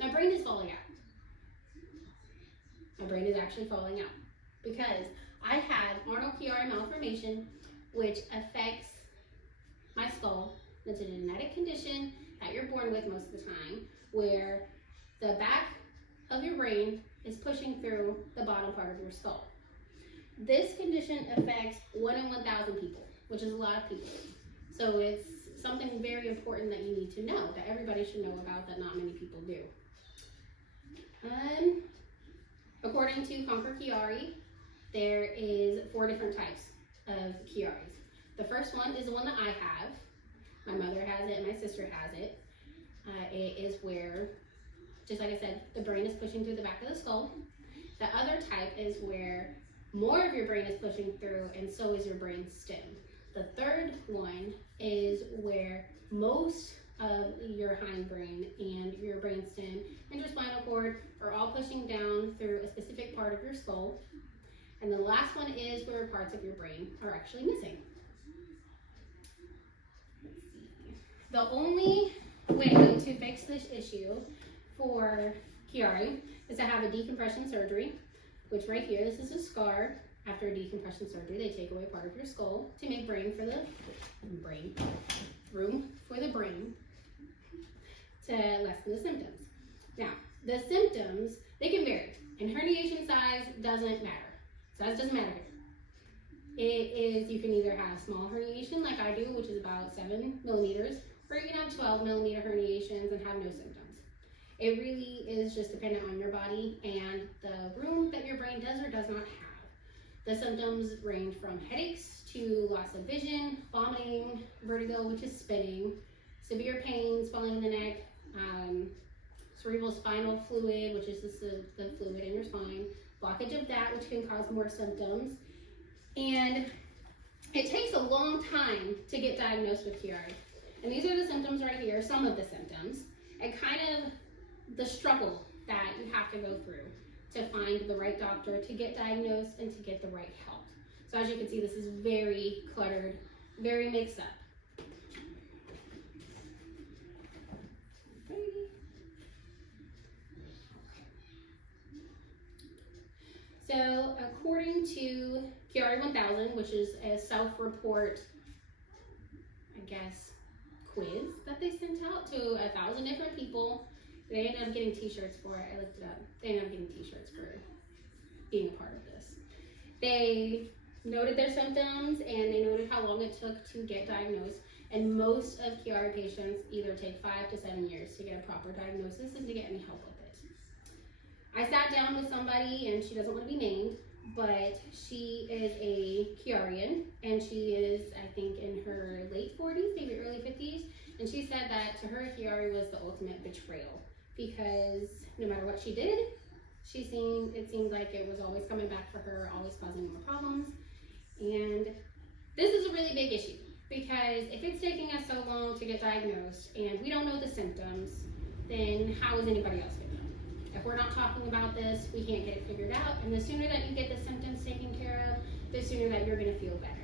My brain is falling out. My brain is actually falling out because I had Arnold-Chiari malformation, which affects my skull. It's a genetic condition that you're born with most of the time, where the back of your brain is pushing through the bottom part of your skull. This condition affects 1 in 1,000 people, which is a lot of people. So it's something very important that you need to know, that everybody should know about, that not many people do. According to Conquer Chiari, there is 4 different types of Chiaris. The first one is the one that I have. My mother has it and my sister has it. It is where, just like I said, the brain is pushing through the back of the skull. The other type is where more of your brain is pushing through and so is your brain stem. The third one is where most of your hindbrain and your brainstem and your spinal cord are all pushing down through a specific part of your skull. And the last one is where parts of your brain are actually missing. The only way to fix this issue for Chiari is to have a decompression surgery, which right here, this is a scar. After a decompression surgery, they take away part of your skull to make room for the brain to lessen the symptoms. Now, the symptoms, they can vary, and herniation size doesn't matter. Size doesn't matter here. It is, you can either have small herniation like I do, which is about 7 millimeters, or you can have 12 millimeter herniations and have no symptoms. It really is just dependent on your body and the room that your brain does or does not have. The symptoms range from headaches to loss of vision, vomiting, vertigo, which is spinning, severe pain, swelling in the neck, cerebral spinal fluid, which is the fluid in your spine, blockage of that, which can cause more symptoms. And it takes a long time to get diagnosed with Chiari. And these are the symptoms right here, some of the symptoms, and kind of the struggle that you have to go through to find the right doctor, to get diagnosed, and to get the right help. So as you can see, this is very cluttered, very mixed up. So according to Chiari 1000, which is a self-report, I guess, quiz that they sent out to 1,000 different people, they ended up getting t-shirts for it. I looked it up. They ended up getting t-shirts for being a part of this. They noted their symptoms and they noted how long it took to get diagnosed. And most of Chiari patients either take 5 to 7 years to get a proper diagnosis and to get any help with it. I sat down with somebody, and she doesn't want to be named, but she is a Chiarian, and she is, I think, in her late 40s, maybe early 50s, and she said that to her, Chiari was the ultimate betrayal, because no matter what she did, it seemed like it was always coming back for her, always causing more problems. And this is a really big issue, because if it's taking us so long to get diagnosed and we don't know the symptoms, then how is anybody else going to know? If we're not talking about this, we can't get it figured out, and the sooner that you get the symptoms taken care of, the sooner that you're going to feel better.